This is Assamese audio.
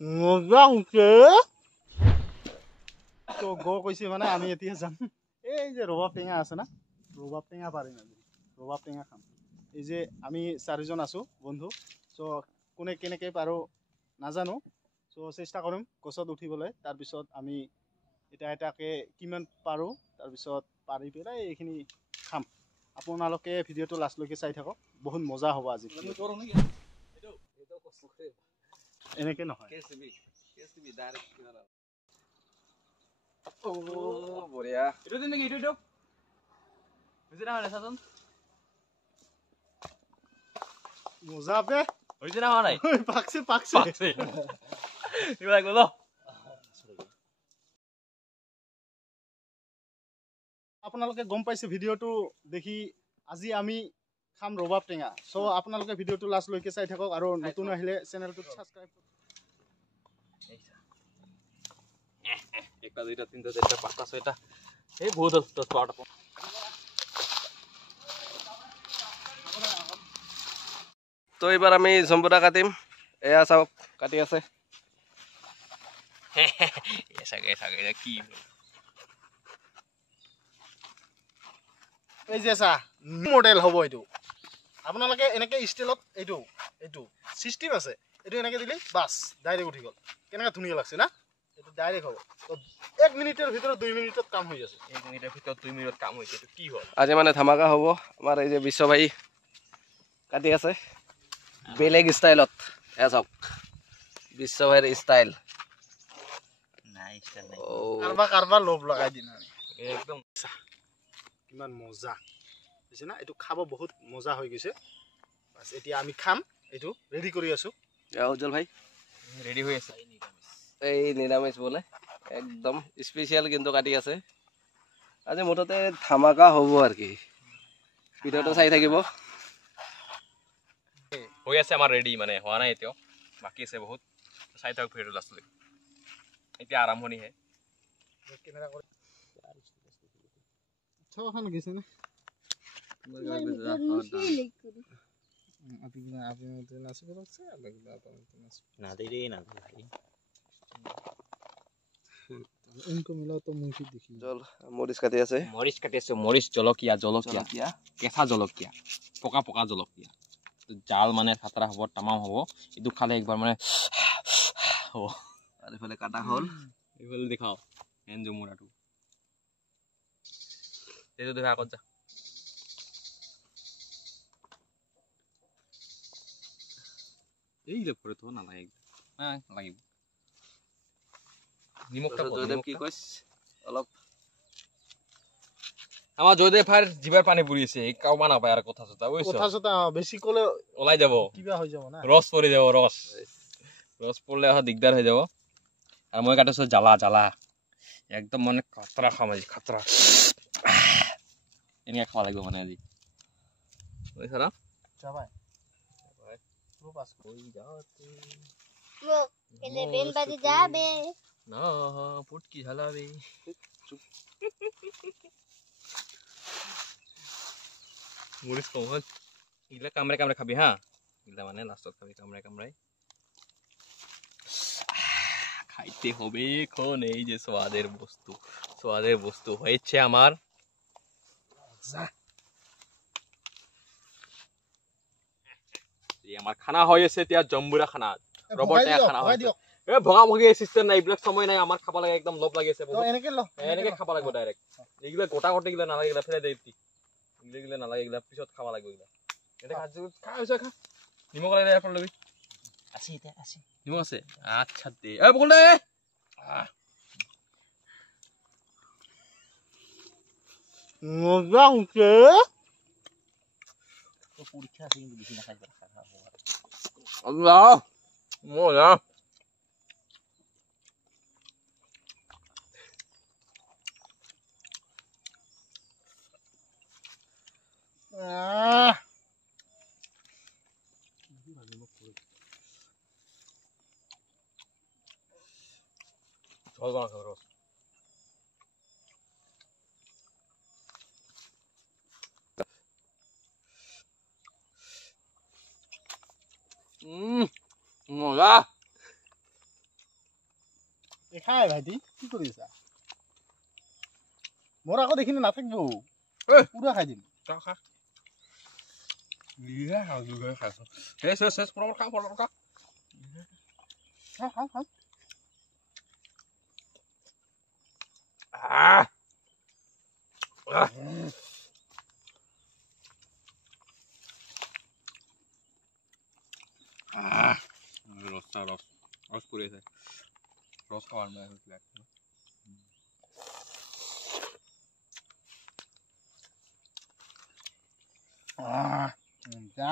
মজা হৈছে তো গো কৈছে মানে আমি এতিয়া যাম এই যে ৰবাব টেঙা আছে না ৰবাব টেঙা পাৰিম আজি ৰবাব টেঙা খাম এই যে আমি চাৰিজন আছো বন্ধু চ' কোনে কেনেকে পাৰো নাজানো চ' চেষ্টা কৰিম গছত উঠিবলৈ তাৰপিছত আমি এটা এটাকে কিমান পাৰোঁ তাৰপিছত পাৰি পেলাই এইখিনি খাম আপোনালোকে ভিডিঅ'টো লাষ্টলৈকে চাই থাকক বহুত মজা হ'ব আজি এনেকে নহয় বঢ়িয়া এইটো দিন নেকি এইটো বুজি না চাচোন মজা বে হৈছে না হোৱা নাই পাকছে কিবা লাগব ন আপোনালোকে গম পাইছে ভিডিঅ'টো দেখি আজি আমি খাম ৰবাব টেঙা চ' আপোনালোকে ভিডিঅ'টো লাষ্টলৈকে চাই থাকক আৰু নতুন আহিলে চেনেলটো ছাবস্ক্ৰাইব একটা দুইটা তিনটা চারটা পাঁচটা ছয়টা এই বহুত 10-12টা তো এবার আমি জম্বুরা কাটিম এয়া চাওক কাটি আছে এসাগে কি এই যে চা মডেল হ'ব এইটো আপোনালোকে এনেকে ষ্টাইলত এইটো চিষ্টেম আছে এইটো এনেকে দিলে বাস ডাইৰেক্ট উঠি গ'ল কেনেকা ধুনীয়া লাগছে না এইটো ডাইৰেক্ট হ'ব তো 1 মিনিটৰ ভিতৰত 2 মিনিটত কাম হৈ আছে 1 মিনিটৰ ভিতৰত 2 মিনিটত কাম হৈছে এইটো কি হ'ল আজি মানে ধামাকা হ'ব আমাৰ এই যে বিশ্ব ভাই কাটি আছে বেলেগ ষ্টাইলত এয়া চাওক বিশ্ব ভাইৰ ষ্টাইল নাই ষ্টাইল নাই কাৰবা লোভ লগাই দিন একদম কিমান মজা বুজিছে না এইটো খাব বহুত মজা হৈ গৈছে বাস এতিয়া আমি খাম এইটো ৰেডি কৰি আছো উজ্জ্বল ভাই ৰেডি হৈ আছে এই নিৰামিষ বোলে একদম স্পেচিয়েল কিন্তু কাটি আছে আজি মুঠতে ধামাকা হ'ব আৰু কি ভিডিঅ'টো চাই থাকিব হৈ আছে আমাৰ ৰেডি মানে হোৱা নাই এতিয়াও বাকি আছে বহুত চাই থাকক ভিডিঅ'টো লাষ্টলৈ এতিয়া আৰম্ভণিহে কেমেৰা কৰি চাওখান গেছে না মৰিচ কাটি আছে মৰিচ কাটি আছো মৰিচ জলকীয়া কেঁচা জলকীয়া পকা জলকীয়া জাল মানে খাতৰা হ'ব তামাম হ'ব এইটো খালে একবাৰ মানে হ'ব আৰু ইফালে কাটা হ'ল এইফালে দেখাও এন জুমুৰাটো এইটো দেখা আগত যা এই লেপৰে তো নালাগে লাগিব নিমখটা জয়দেৱ কি কৈছ অলপ আমাৰ জয়দেৱ ভাইৰ জিভাৰ পানী পৰিছে এই কাউবা নাপায় আৰু কথা চতা বেছি ক'লে ওলাই যাব কিবা হৈ যাব না ৰস পৰি যাব ৰস পৰিলে দিগদাৰ হৈ যাব আৰু মই কাটিছো জ্বালা একদম মানে খাতৰা খাম আজি খাতৰা এনেকৈ খাব লাগিব মানে আজি বুজিছা না যাবাই না পুটকি ঝালাবে মরিচ কম হল এগুলা কামড়ে খাবি হ্যাঁ এগুলা মানে লাস্টত খাবি কামড়ে খাইতে হবে এখন এই যে স্বাদের বস্তু হয়েছে আমার আমার খানা হৈ আছে এতিয়া জম্বুৰা খানা ৰবট খানা হৈ এ ভগা ভগি সিস্টেম নাই এইবিলাক সময় নাই আমাৰ খাব লাগে একদম লব লাগি আছে এনেকে খাব লাগিব ডাইৰেক্ট এইগুলা গোটা গিলা নালাগে এইগুলা ফেলে দে এইগুলা নালাগে এইগুলা পিছত খাব লাগিব এইগুলা এটা খা নিমখ লাগে ইয়াৰ পৰা লবি আছে নিমখ আছে আচ্ছা দে এ বকুল দে মজা হৈছে তো পৰীক্ষা আছে কিন্তু বেছি নাখাই আল্লাহ মজা ঝোল বানা ৰস মজা খাই ভাইটি কি কৰি আছা মোৰ আকৌ দেখিলে নাথাকিব পুৰা খাই দিম খা লিয়া খাও দুগৈ খাইছো শেষ পৰমত খা খা খা ৰস পৰি আছে ৰস খাৱাৰ মানে হৈছিলে যা